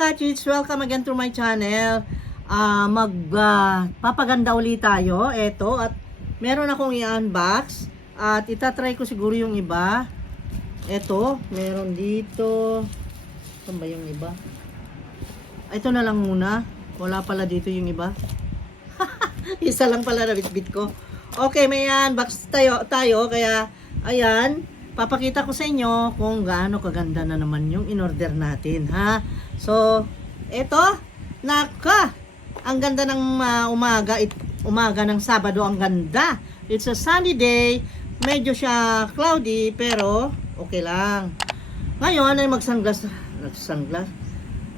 Kachits! Welcome again to my channel. Papaganda ulit tayo. Eto, at meron akong i-unbox. At itatry ko siguro yung iba. Eto, meron dito. Saan ba yung iba? Ito na lang muna. Wala pala dito yung iba. Isa lang pala na bit-bit ko. Okay, may unbox tayo. Kaya, ayan. Papakita ko sa inyo kung gaano kaganda na naman yung in-order natin, ha? So, eto, naka, ang ganda ng umaga ng Sabado, ang ganda. It's a sunny day, medyo siya cloudy, pero okay lang. Ngayon ay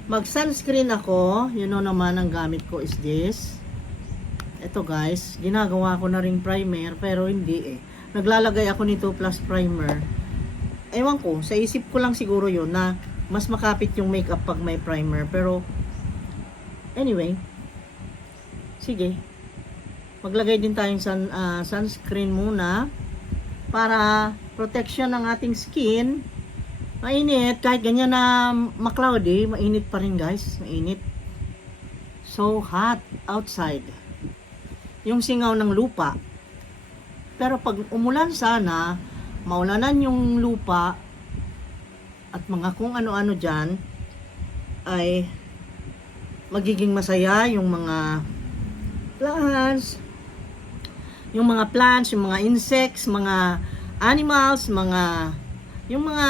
mag-sunscreen ako. You know naman, ang gamit ko is this. Eto guys, ginagawa ko na ring primer, pero hindi eh. Naglalagay ako nito plus primer. Ewan ko, sa isip ko lang siguro yun na mas makapit yung makeup pag may primer. Pero, anyway, sige. Maglagay din tayong sunscreen muna para protection ng ating skin. Mainit, kahit ganyan na ma-cloudy, mainit pa rin guys. Mainit. So hot outside. Yung singaw ng lupa. Pero pag umulan sana, maulanan yung lupa at mga kung ano-ano dyan, ay magiging masaya yung mga plants, yung mga insects, mga animals, yung mga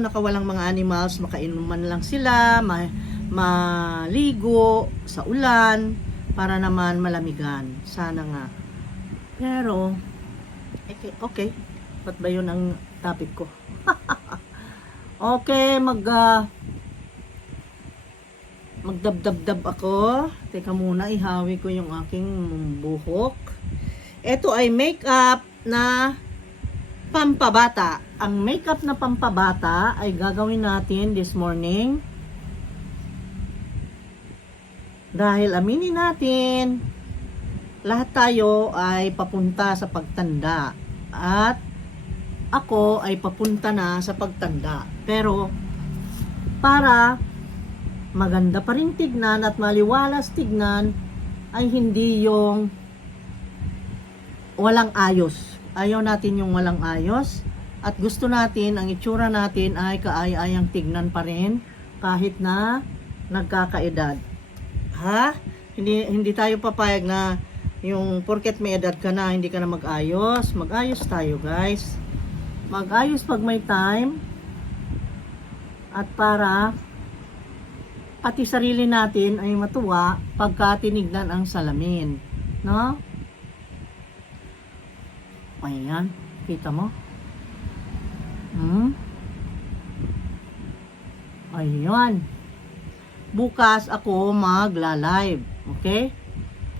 nakawalang mga animals, makainuman lang sila, maligo sa ulan, para naman malamigan. Sana nga. Pero, okay. Ba't ba yun ang topic ko? Okay, magdabdabdab ako. Teka muna, ihawi ko yung aking buhok. Ito ay makeup na pampabata. Ang makeup na pampabata ay gagawin natin this morning. Dahil aminin natin, lahat tayo ay papunta sa pagtanda. At ako ay papunta na sa pagtanda. Pero para maganda pa rin tignan at maliwalas tignan, ay hindi yung walang ayos. Ayaw natin yung walang ayos. At gusto natin, ang itsura natin ay kaaya-ayang tignan pa rin kahit na nagkakaedad. Ha? Hindi tayo papayag na yung porket may edad ka na, hindi ka na mag-ayos. Mag-ayos tayo guys. Mag-ayos pag may time. At para pati sarili natin ay matuwa pagka tinignan ang salamin. No? Ayan. Kita mo? Ayan. Bukas ako magla-live. Okay?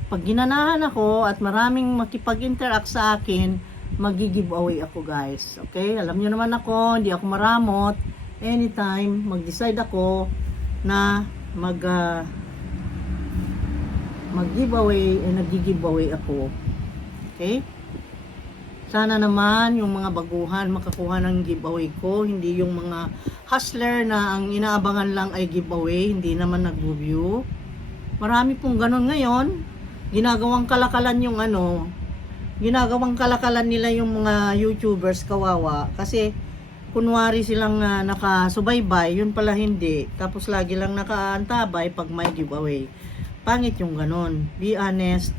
Pag ginanahan ako at maraming makipag-interact sa akin, magi-giveaway ako guys. Okay? Alam niyo naman ako, hindi ako maramot. Anytime, mag-decide ako na mag-giveaway, nag-giveaway ako. Okay? Sana naman yung mga baguhan makakuha ng giveaway ko, hindi yung mga hustler na ang inaabangan lang ay giveaway, hindi naman nag-view. Marami pong ganun ngayon. Ginagawang kalakalan nila yung mga YouTubers, kawawa. Kasi, kunwari silang nakasubaybay, yun pala hindi. Tapos lagi lang nakaantabay pag may giveaway. Pangit yung ganon. Be honest.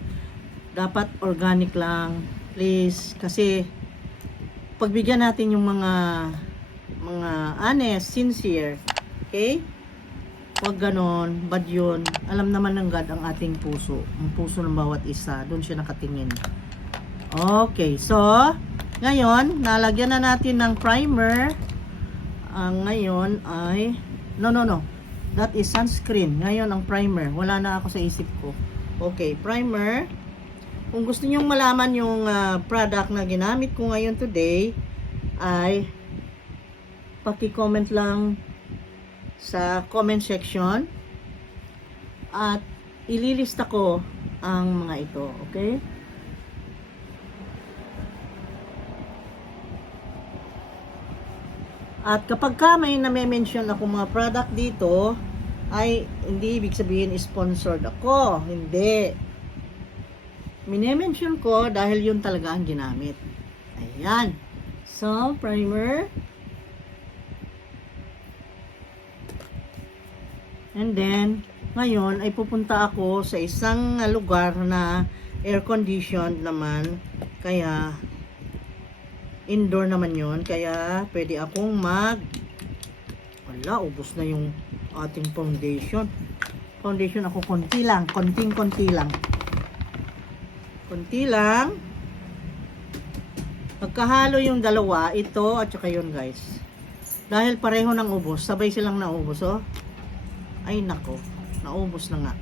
Dapat organic lang. Please. Kasi, pagbigyan natin yung mga honest, sincere. Okay? Huwag ganon, bad yun. Alam naman ng God ang ating puso. Ang puso ng bawat isa. Doon siya nakatingin. Okay, so, ngayon, nalagyan na natin ng primer. Ngayon ay, no. That is sunscreen. Ngayon ang primer. Wala na ako sa isip ko. Okay, primer. Kung gusto nyong malaman yung product na ginamit ko ngayon today, ay paki-comment lang sa comment section at ililista ko ang mga ito, okay? At kapag ka may na-mention ako mga product dito, ay hindi ibig sabihin sponsored ako. Hindi. Mine-mention ko dahil yun talaga ang ginamit. Ayan. So, primer. And then, ngayon ay pupunta ako sa isang lugar na air-conditioned naman. Kaya, indoor naman yun. Kaya, pwede akong wala, ubos na yung ating foundation. Foundation ako konti lang. Konting-konti lang. Konti lang. Pagkahalo yung dalawa, ito at saka yun guys. Dahil pareho ng ubos, sabay silang naubos, oh. Ay nako, naubos na nga.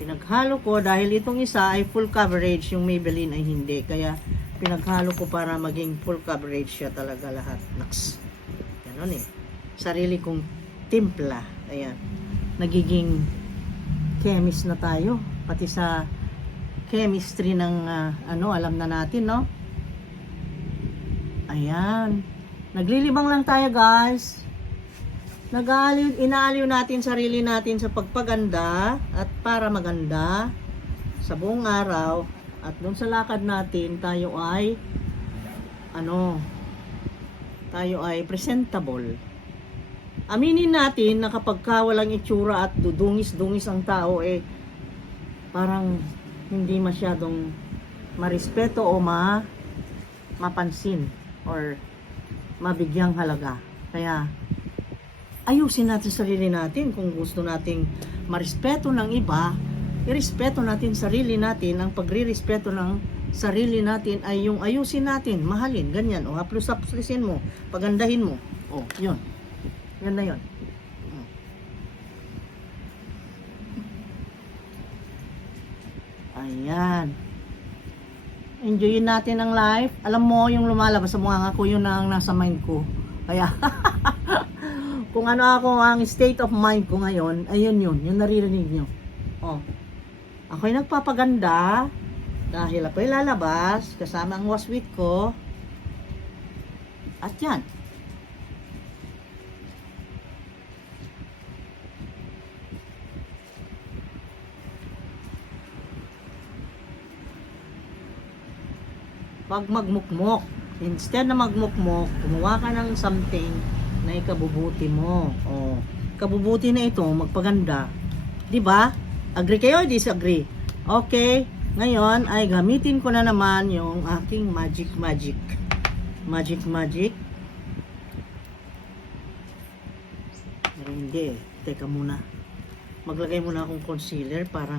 Pinaghalo ko dahil itong isa ay full coverage, yung Maybelline ay hindi. Kaya pinaghalo ko para maging full coverage siya talaga lahat. Naks. Ganon eh. Sarili kong timpla. Ayan. Nagiging chemist na tayo. Pati sa chemistry ng alam na natin, no? Ayan. Naglilibang lang tayo, guys. Inaaliw natin sarili natin sa pagpaganda at para maganda sa buong araw. At doon sa lakad natin, tayo ay tayo ay presentable. Aminin natin na kapag walang itsura at dudungis-dungis ang tao, parang hindi masyadong marespeto o mapansin or mabigyang halaga. Kaya ayusin natin sarili natin. Kung gusto nating marespeto ng iba, irespeto natin sarili natin. Ang pagre-respeto ng sarili natin ay yung ayusin natin, mahalin, ganyan. O haplos-haplosin mo, pagandahin mo. O, yun. Yan na yun. Ayan. Enjoyin natin ang life. Alam mo, yung lumalabas sa mukha ko, yun na ang nasa mind ko. Kaya, kung ano ako ang state of mind ko ngayon, ayun yun, yung naririnig nyo. Oh. Ako'y nagpapaganda dahil ako'y lalabas kasama ang waswit ko. At yan. Pag magmukmok, instead na magmukmok, gumawa ka ng something na ikabubuti mo. O, kabubuti na ito, magpaganda. 'Di ba? Agree kayo o disagree? Okay, ngayon ay gamitin ko na naman yung aking magic. Pero hindi eh. Teka muna. Maglagay muna akong concealer para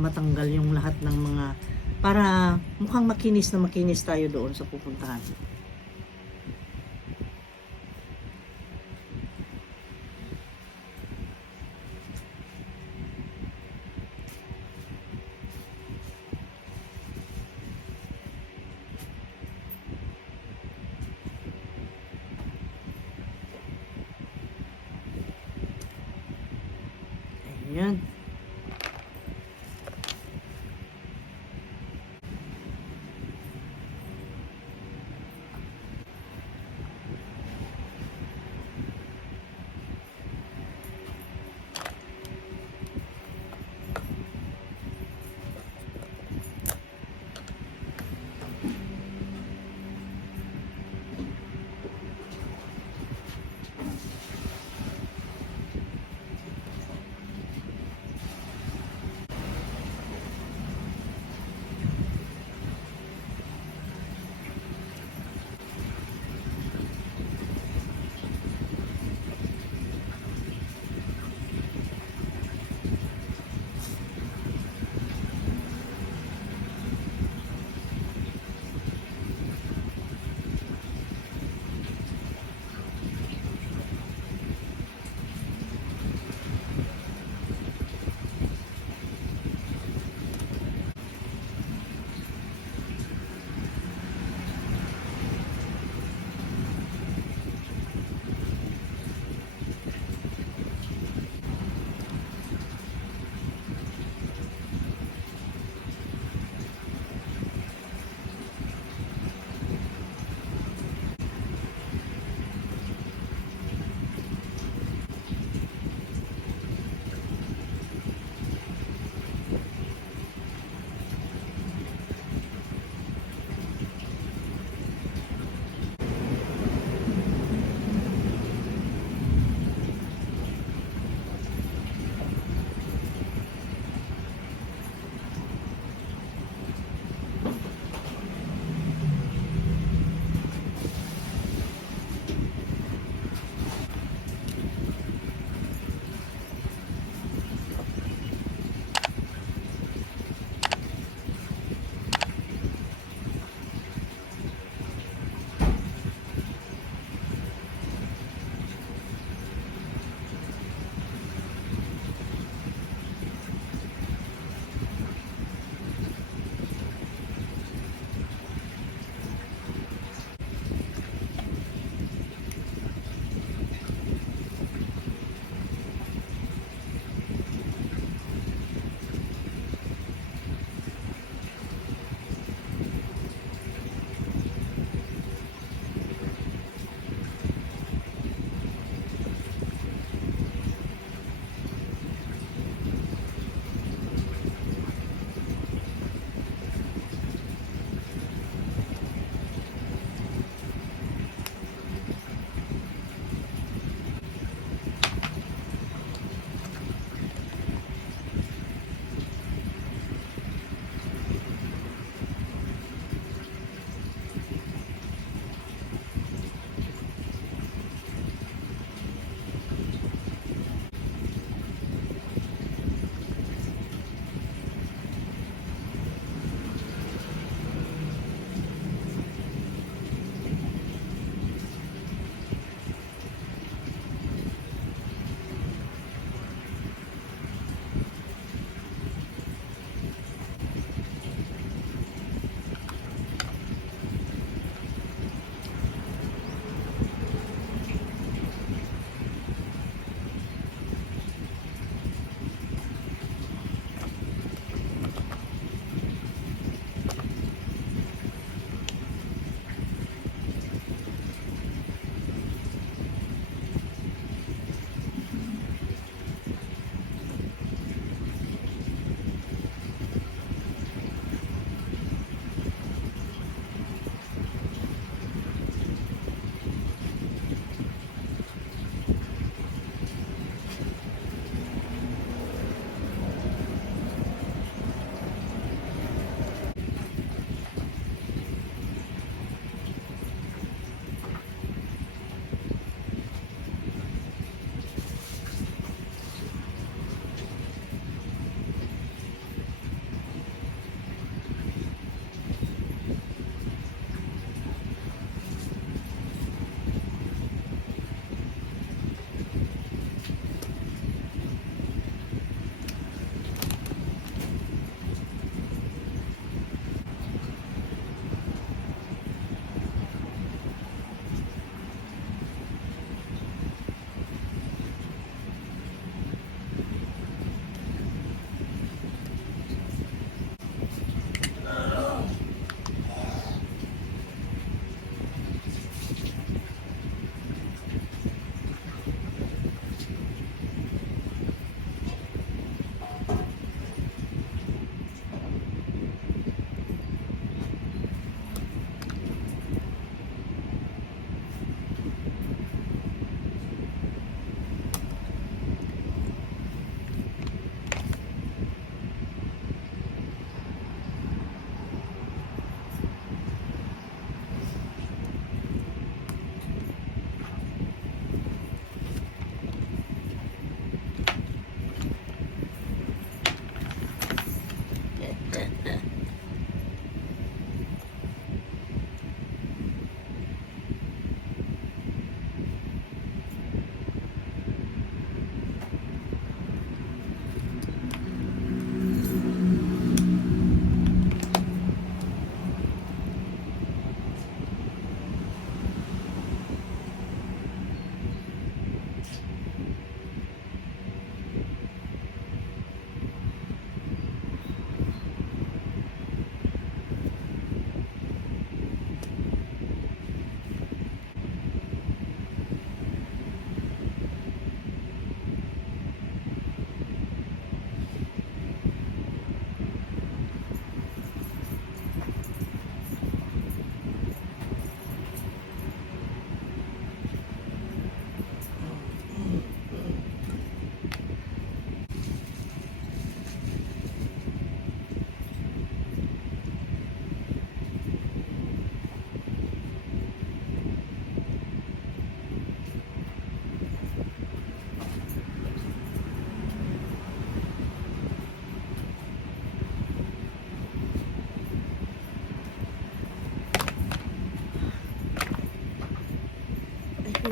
matanggal yung lahat ng mga, para mukhang makinis na makinis tayo doon sa pupuntahan. Ayan.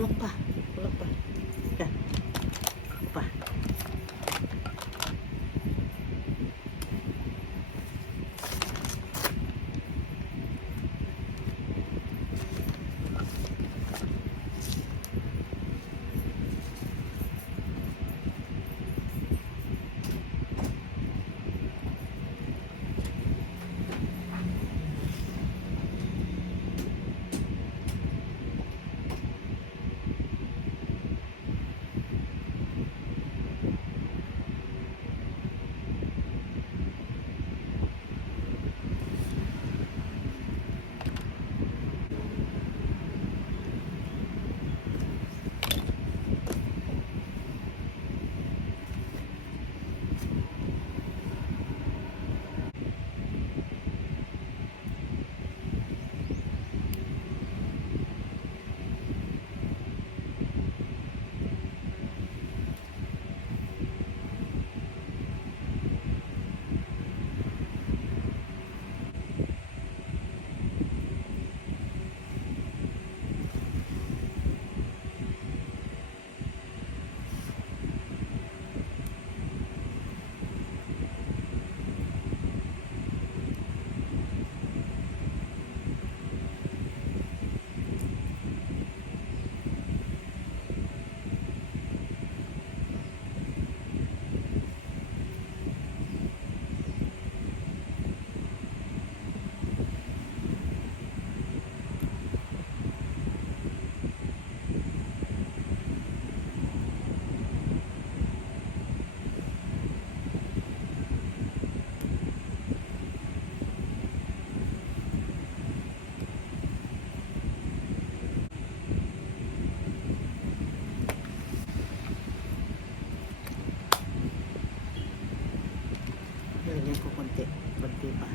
Kulang pa. Kulang pa. Ka. Pa. Lagyan ko konti. Konti pa.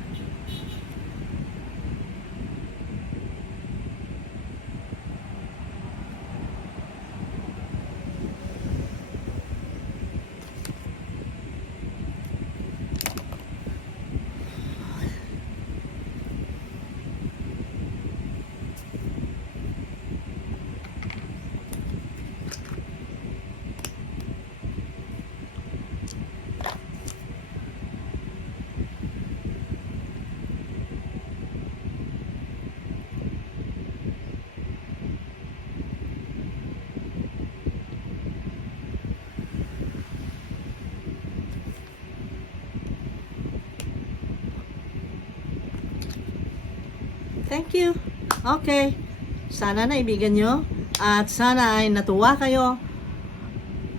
Thank you. Okay. Sana naibigan nyo. At sana ay natuwa kayo.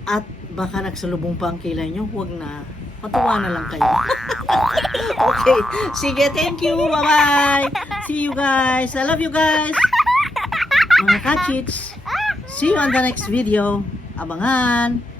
At baka nagsalubong pa ang kilay nyo. Huwag na. Matuwa na lang kayo. Okay. Sige, thank you. Bye-bye. See you guys. I love you guys. Mga kachits. See you on the next video. Abangan.